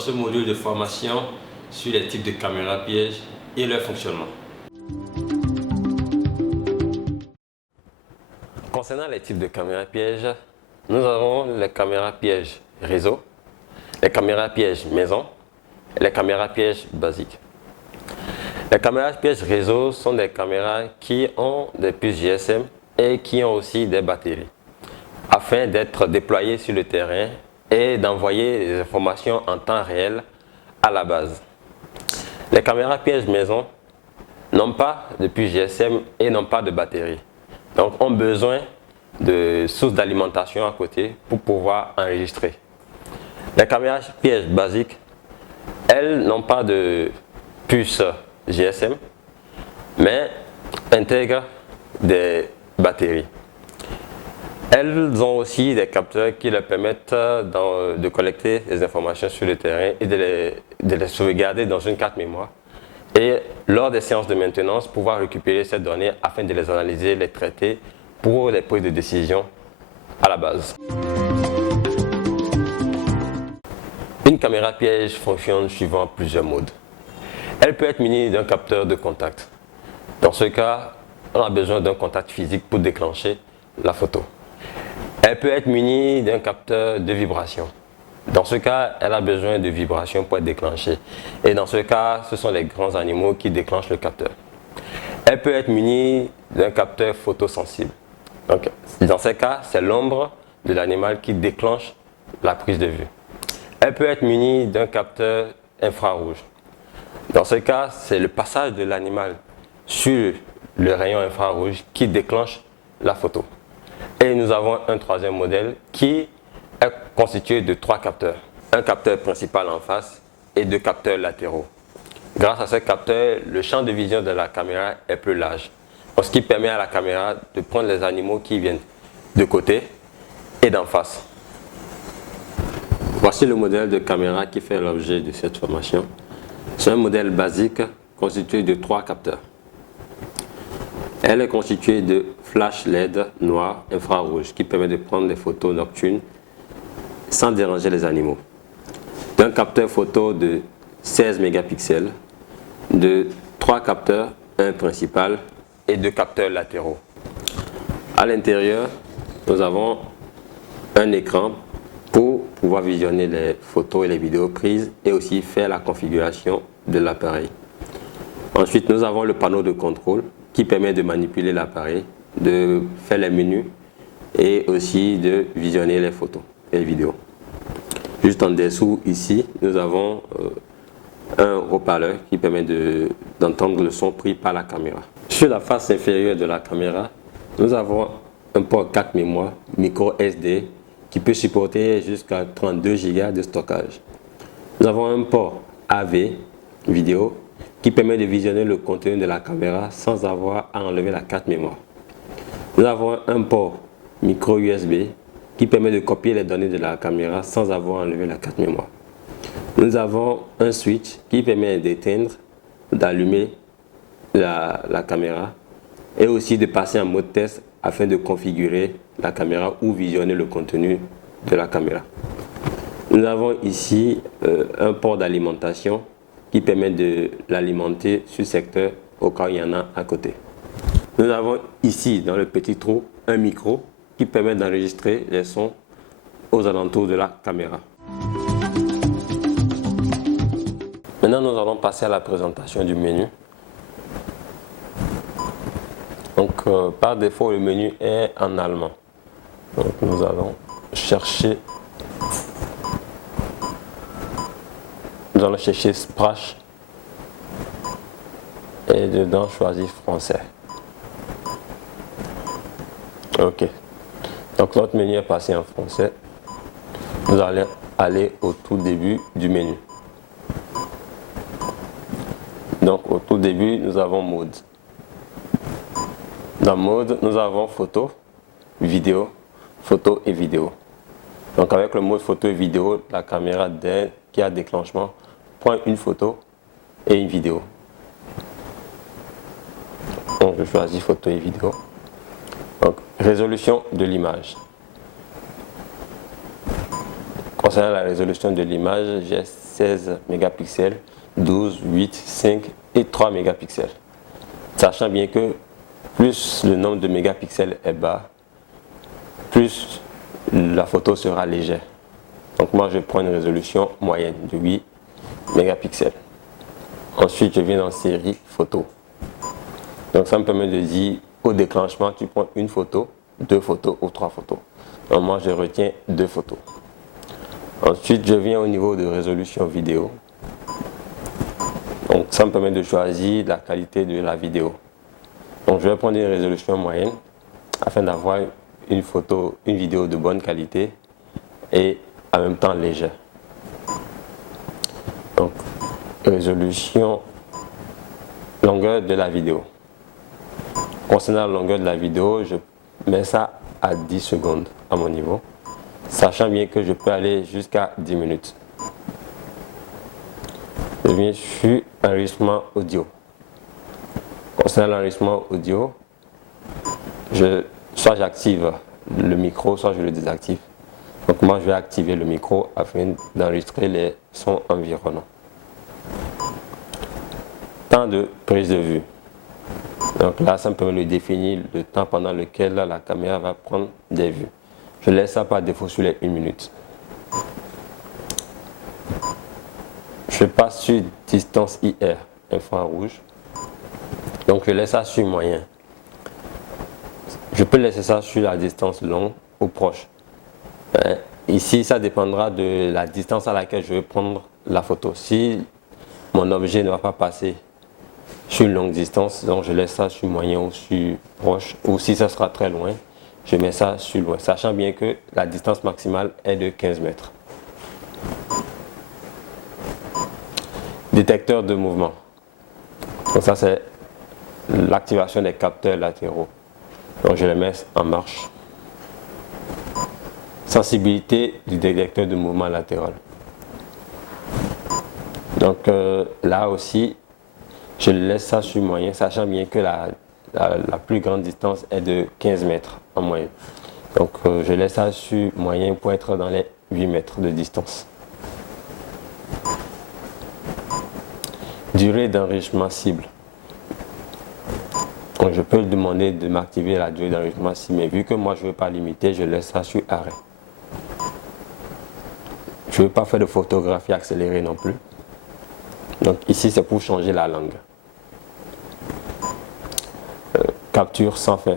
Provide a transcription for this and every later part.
dans ce module de formation sur les types de caméras pièges et leur fonctionnement. Concernant les types de caméras pièges, nous avons les caméras pièges réseau, les caméras pièges maison et les caméras pièges basiques. Les caméras pièges réseau sont des caméras qui ont des puces GSM et qui ont aussi des batteries, afin d'être déployées sur le terrain et d'envoyer des informations en temps réel à la base. Les caméras pièges maison n'ont pas de puce GSM et n'ont pas de batterie, donc ont besoin de sources d'alimentation à côté pour pouvoir enregistrer. Les caméras pièges basiques, elles n'ont pas de puce GSM, mais intègrent des batteries. Elles ont aussi des capteurs qui leur permettent de collecter les informations sur le terrain et de les sauvegarder dans une carte mémoire. Et lors des séances de maintenance, pouvoir récupérer ces données afin de les analyser, les traiter pour les prises de décision à la base. Une caméra piège fonctionne suivant plusieurs modes. Elle peut être munie d'un capteur de contact. Dans ce cas, on a besoin d'un contact physique pour déclencher la photo. Elle peut être munie d'un capteur de vibration. Dans ce cas, elle a besoin de vibration pour être déclenchée. Et dans ce cas, ce sont les grands animaux qui déclenchent le capteur. Elle peut être munie d'un capteur photosensible. Donc, dans ce cas, c'est l'ombre de l'animal qui déclenche la prise de vue. Elle peut être munie d'un capteur infrarouge. Dans ce cas, c'est le passage de l'animal sur le rayon infrarouge qui déclenche la photo. Et nous avons un troisième modèle qui est constitué de 3 capteurs. Un capteur principal en face et 2 capteurs latéraux. Grâce à ce capteur, le champ de vision de la caméra est plus large, ce qui permet à la caméra de prendre les animaux qui viennent de côté et d'en face. Voici le modèle de caméra qui fait l'objet de cette formation. C'est un modèle basique constitué de 3 capteurs. Elle est constituée de flash LED noir infrarouge qui permet de prendre des photos nocturnes sans déranger les animaux. D'un capteur photo de 16 mégapixels, de 3 capteurs, un principal et 2 capteurs latéraux. À l'intérieur, nous avons un écran pour pouvoir visionner les photos et les vidéos prises et aussi faire la configuration de l'appareil. Ensuite, nous avons le panneau de contrôle qui permet de manipuler l'appareil, de faire les menus et aussi de visionner les photos et les vidéos. Juste en dessous, ici, nous avons un haut-parleur qui permet d'entendre le son pris par la caméra. Sur la face inférieure de la caméra, nous avons un port 4 mémoire micro SD qui peut supporter jusqu'à 32 Go de stockage. Nous avons un port AV vidéo qui permet de visionner le contenu de la caméra sans avoir à enlever la carte mémoire. Nous avons un port micro USB qui permet de copier les données de la caméra sans avoir à enlever la carte mémoire. Nous avons un switch qui permet d'éteindre, d'allumer la caméra et aussi de passer en mode test afin de configurer la caméra ou visionner le contenu de la caméra. Nous avons ici un port d'alimentation qui permet de l'alimenter sur secteur au cas où il y en a à côté. Nous avons ici dans le petit trou un micro qui permet d'enregistrer les sons aux alentours de la caméra. Maintenant, nous allons passer à la présentation du menu. Donc, par défaut, le menu est en allemand. Donc, nous allons chercher Sprache et dedans choisir français. Ok. Donc, notre menu est passé en français. Nous allons aller au tout début du menu. Donc, au tout début, nous avons mode. Dans mode, nous avons photo, vidéo, photo et vidéo. Donc avec le mode photo et vidéo, la caméra qui a déclenchement prend une photo et une vidéo. Donc je choisis photo et vidéo. Donc résolution de l'image. Concernant la résolution de l'image, j'ai 16 mégapixels, 12, 8, 5 et 3 mégapixels. Sachant bien que plus le nombre de mégapixels est bas, plus la photo sera légère. Donc moi je prends une résolution moyenne de 8 mégapixels. Ensuite je viens dans série photo. Donc ça me permet de dire au déclenchement tu prends une photo, 2 photos ou 3 photos. Donc moi je retiens 2 photos. Ensuite je viens au niveau de résolution vidéo. Donc ça me permet de choisir la qualité de la vidéo. Donc je vais prendre une résolution moyenne afin d'avoir une vidéo de bonne qualité et en même temps légère. Donc résolution, longueur de la vidéo. Concernant la longueur de la vidéo, je mets ça à 10 secondes à mon niveau, sachant bien que je peux aller jusqu'à 10 minutes. Je viens sur enregistrement audio. Concernant l'enregistrement audio, soit j'active le micro, soit je le désactive. Donc moi je vais activer le micro afin d'enregistrer les sons environnants. Temps de prise de vue. Donc là ça me permet de définir le temps pendant lequel la caméra va prendre des vues. Je laisse ça par défaut sur les 1 minute. Je passe sur distance IR, infrarouge. Donc je laisse ça sur moyen. Je peux laisser ça sur la distance longue ou proche. Ici, ça dépendra de la distance à laquelle je vais prendre la photo. Si mon objet ne va pas passer sur une longue distance, donc je laisse ça sur moyen ou sur proche. Ou si ça sera très loin, je mets ça sur loin, sachant bien que la distance maximale est de 15 mètres. Détecteur de mouvement. Donc ça c'est l'activation des capteurs latéraux. Donc je les mets en marche. Sensibilité du détecteur de mouvement latéral. Donc là aussi, je laisse ça sur moyen, sachant bien que la plus grande distance est de 15 mètres en moyenne. Donc je laisse ça sur moyen pour être dans les 8 mètres de distance. Durée d'enregistrement cible. Donc je peux lui demander de m'activer la durée d'enregistrement cible, mais vu que moi je ne veux pas limiter, je laisse ça sur arrêt. Je ne veux pas faire de photographie accélérée non plus. Donc ici c'est pour changer la langue. Capture sans fin.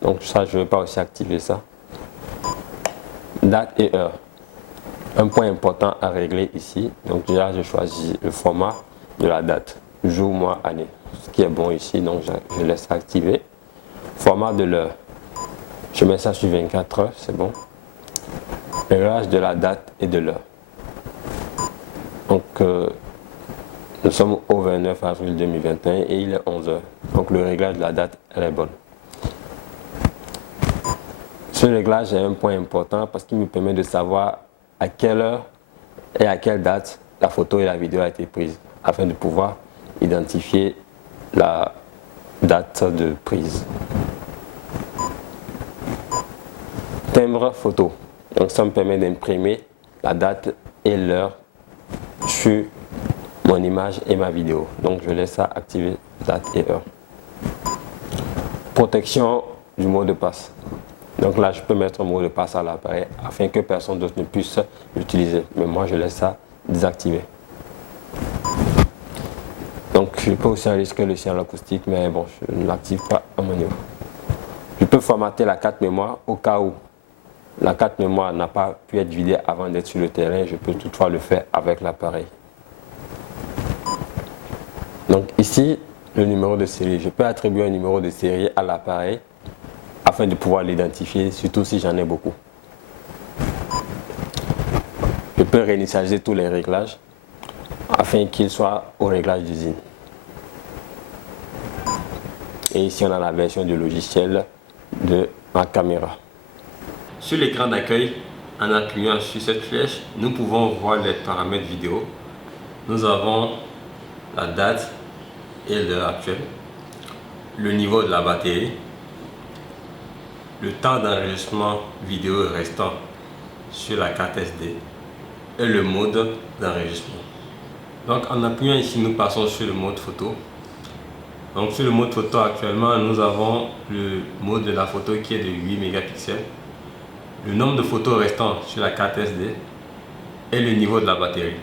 Donc ça je ne veux pas aussi activer ça. Date et heure. Un point important à régler ici. Donc déjà je choisis le format de la date. Jour, mois, année. Ce qui est bon ici, donc je laisse ça activer. Format de l'heure. Je mets ça sur 24 heures, c'est bon. Réglage de la date et de l'heure. Donc nous sommes au 29 avril 2021 et il est 11 heures. Donc le réglage de la date elle est bonne. Ce réglage est un point important parce qu'il me permet de savoir à quelle heure et à quelle date la photo et la vidéo a été prise, afin de pouvoir identifier la date de prise. Timbre photo. Donc ça me permet d'imprimer la date et l'heure sur mon image et ma vidéo. Donc je laisse ça activer date et heure. Protection du mot de passe. Donc là je peux mettre un mot de passe à l'appareil afin que personne d'autre ne puisse l'utiliser. Mais moi je laisse ça désactivé. Donc je peux aussi enregistrer le signal acoustique, mais bon, je ne l'active pas à mon niveau. Je peux formater la carte mémoire au cas où la carte mémoire n'a pas pu être vidée avant d'être sur le terrain. Je peux toutefois le faire avec l'appareil. Donc ici, le numéro de série. Je peux attribuer un numéro de série à l'appareil afin de pouvoir l'identifier, surtout si j'en ai beaucoup. Je peux réinitialiser tous les réglages afin qu'ils soient au réglage d'usine. Et ici, on a la version du logiciel de ma caméra. Sur l'écran d'accueil, en appuyant sur cette flèche, nous pouvons voir les paramètres vidéo. Nous avons la date et l'heure actuelle, le niveau de la batterie, le temps d'enregistrement vidéo restant sur la carte SD et le mode d'enregistrement. Donc en appuyant ici, nous passons sur le mode photo. Donc sur le mode photo actuellement, nous avons le mode de la photo qui est de 8 mégapixels, le nombre de photos restant sur la carte SD et le niveau de la batterie.